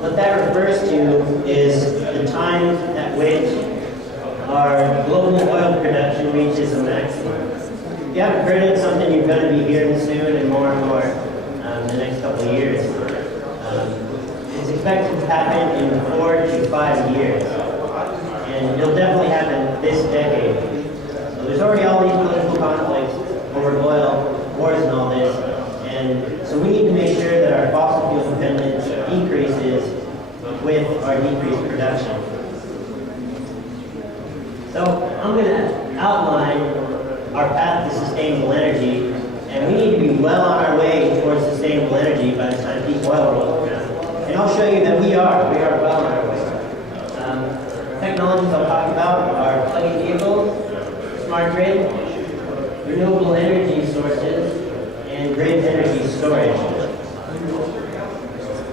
what that refers to is the time at which our global oil production reaches a maximum. If you haven't heard it, it's something you're going to be hearing soon and more in the next couple of years. It's expected to happen in 4 to 5 years. And it'll definitely happen this decade. So there's already all these political conflicts over oil, wars and all this. And so we need to make sure that our fossil fuel dependence decreases with our decreased production. So I'm going to outline our path to sustainable energy, and we need to be well on our way towards sustainable energy by the time peak oil rolls around. And I'll show you that we are well on our way. Technologies I'll talk about are plug-in vehicles, smart grid, renewable energy sources, and grid energy storage.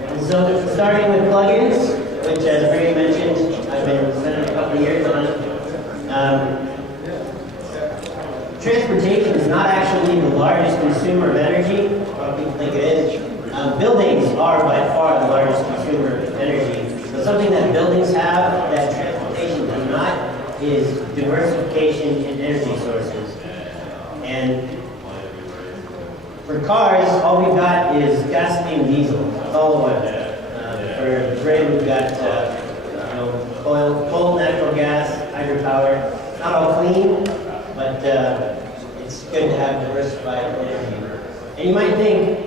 And so starting with plug-ins, which as Ray mentioned, I've been spending a couple of years on. Transportation is not actually the largest consumer of energy. A lot of people think it is. Buildings are by far the largest consumer of energy. So something that buildings have that transportation does not is diversification in energy sources. And for cars, all we've got is gasoline and diesel. That's all the way. For the grid, we've got coal, natural gas, hydropower. Not all clean, but it's good to have diversified energy. And you might think,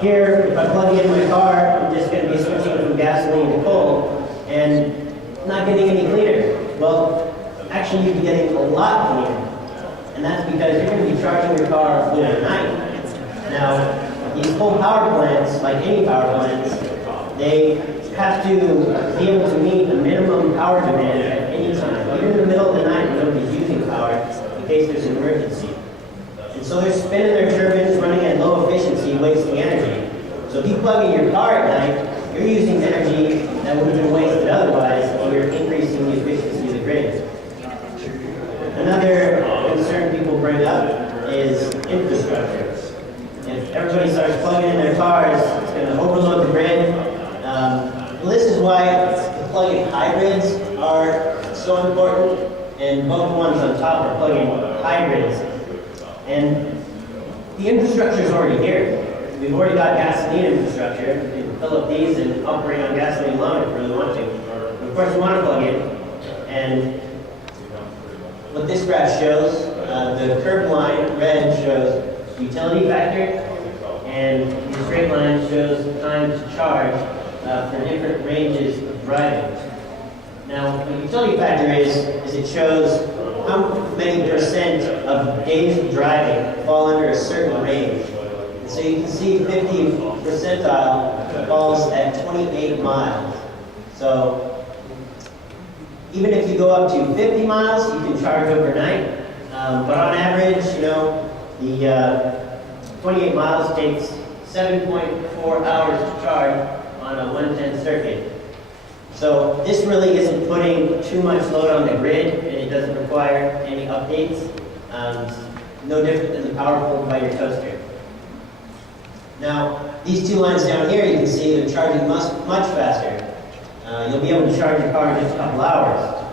here, if I plug in my car, I'm just going to be switching from gasoline to coal and not getting any cleaner. Well, actually, you'd be getting a lot cleaner. And that's because you're going to be charging your car at night. Now, these coal power plants, like any power plants, they have to be able to meet a minimum power demand at any time, even in the middle of the night when nobody's using power, in case there's an emergency. And so they're spinning their turbines, running at low efficiency, wasting energy. So if you plug in your car at night, you're using energy that would have been wasted otherwise, and you're increasing the efficiency of the grid. Another concern people bring up is infrastructure. If everybody starts plugging in their cars, it's going to overload the grid. This is why the plug-in hybrids are so important, and both ones on top are plug-in hybrids. And the infrastructure is already here. We've already got gasoline infrastructure. You can fill up these and operate on gasoline alone if you really want to. But of course, you want to plug in. And what this graph shows, the curved line, red, shows utility factor, and the straight line shows time to charge for different ranges of driving. Now, what the utility factor is it shows how many percent of days of driving fall under a certain range. And so you can see 50 percentile falls at 28 miles. So even if you go up to 50 miles, you can charge overnight. But on average, the 28 miles takes 7.4 hours to charge on a 110 circuit. So this really isn't putting too much load on the grid, and it doesn't require any updates. No different than the power pulled by your toaster. Now, these two lines down here, you can see they're charging much faster. You'll be able to charge your car in just a couple hours.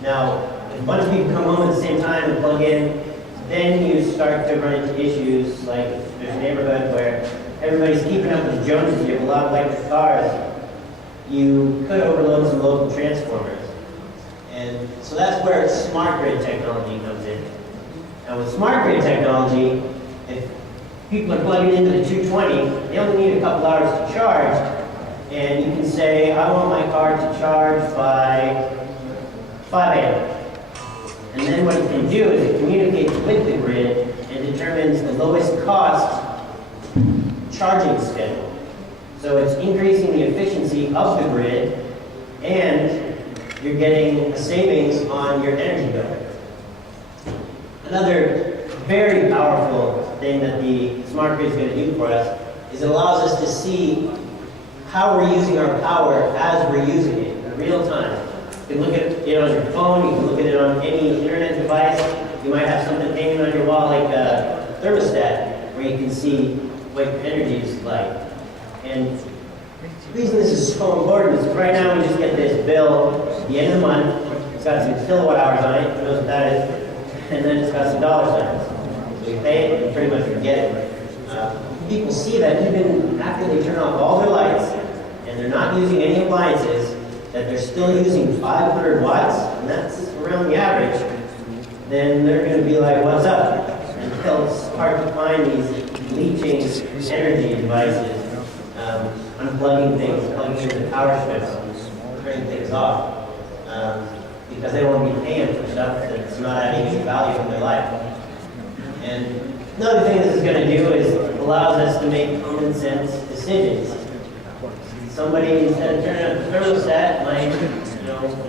Now, if a bunch of people come home at the same time and plug in, then you start to run into issues like there's a neighborhood where everybody's keeping up with the Joneses. You have a lot of electric cars. You could overload some local transformers. And so that's where smart grid technology comes in. Now with smart grid technology, if people are plugging into the 220, they only need a couple hours to charge. And you can say, I want my car to charge by 5 a.m. And then what it can do is it communicates with the grid and determines the lowest cost charging schedule. So it's increasing the efficiency of the grid, and you're getting a savings on your energy bill. Another very powerful thing that the smart grid is going to do for us is it allows us to see how we're using our power as we're using it in real time. You can look at it on your phone, you can look at it on any internet device. You might have something hanging on your wall like a thermostat where you can see what your energy is like. And The reason this is so important is right now we just get this bill at the end of the month. It's got some kilowatt hours on it, who knows what that is, and then it's got some dollar signs. So we pay it and pretty much forget it. People see that even after they turn off all their lights and they're not using any appliances, that they're still using 500 watts, and that's around the average, then they're going to be like, what's up? And it's hard to find these leaching energy devices, unplugging things, plugging into power strips, turning things off, because they don't want to be paying for stuff that's not adding any value in their life. And another thing this is going to do is allows us to make common sense decisions. Somebody, instead of turning on the thermostat, might,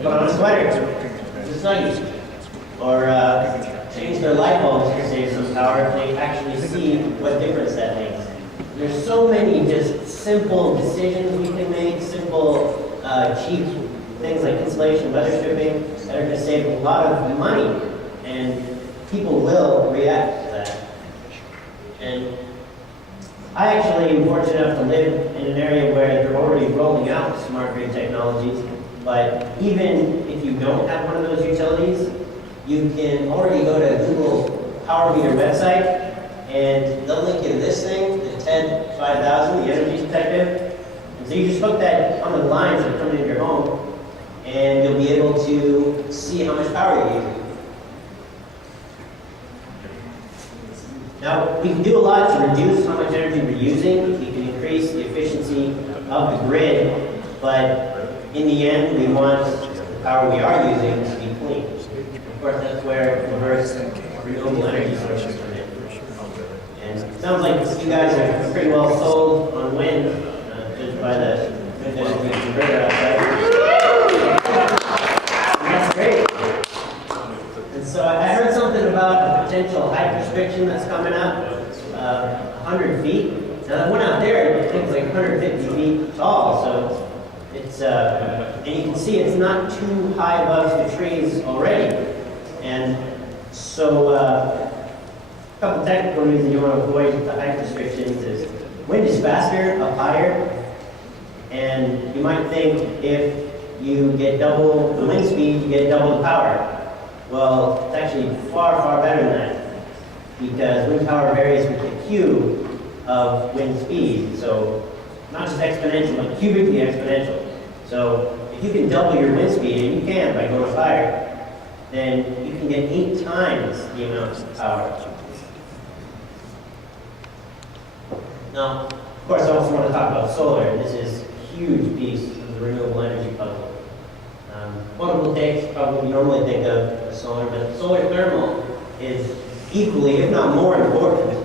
put on a sweater, it's snuggie, or change their light bulbs to save some power if they actually see what difference that makes. There's so many just simple decisions we can make, simple, cheap things like insulation, weather stripping, that are going to save a lot of money, and people will react to that. And I actually am fortunate enough to live in an area where they're already rolling out smart grid technologies, but even if you don't have one of those utilities, you can already go to Google Power Meter website, and they'll link you to this thing, the TED 5000, the energy detective. And so you just hook that on the lines that come into your home, and you'll be able to see how much power you're using. Now, we can do a lot to reduce how much energy we're using. We can increase the efficiency of the grid, but in the end, we want the power we are using to be clean. Of course, that's where diverse renewable energy sources come in. And it sounds like you guys are pretty well sold on wind, judged by the wind energy converter outside. That's great. And so I heard something about a potential height restriction that's coming up, 100 feet. Now, I went out there, it was like 150 feet tall, so it's, and you can see it's not too high above the trees already. And so, a couple technical reasons you want to avoid the height restrictions is wind is faster up higher, and you might think if you get double the wind speed, you get double the power. Well, it's actually far, far better than that, because wind power varies with the cube of wind speed. So not just exponential, but cubically exponential. So if you can double your wind speed, and you can by going higher, then you can get 8 times the amount of power. Now, of course, I also want to talk about solar, and this is a huge piece of the renewable energy puzzle. Photovoltaics, probably normally think of solar, but solar thermal is equally, if not more important,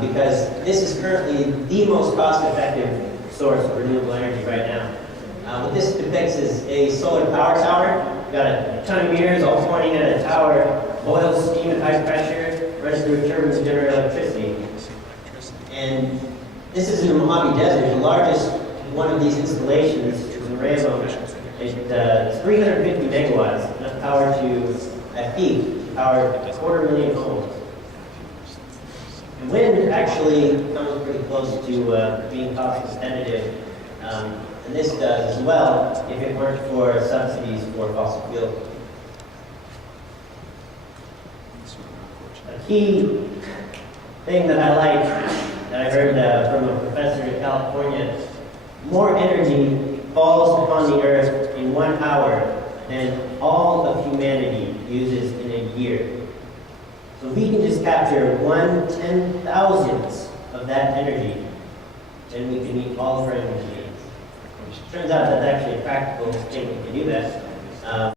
because this is currently the most cost-effective source of renewable energy right now. What this depicts is a solar power tower. You've got a ton of mirrors all pointing at a tower, boils steam at high pressure, runs through a turbine to generate electricity. And this is in the Mojave Desert. The largest one of these installations is in Rainbow. It's 350 megawatts, enough power to, at peak, power 250,000 homes. And wind actually comes pretty close to being cost competitive, and this does as well if it weren't for subsidies for fossil fuels. A key thing that I like, that I heard from a professor in California, more energy falls upon the earth in 1 hour than all of humanity uses in a year. So if we can just capture 1/10,000th of that energy, then we can meet all of our energy needs. Turns out that's actually a practical thing we can do that.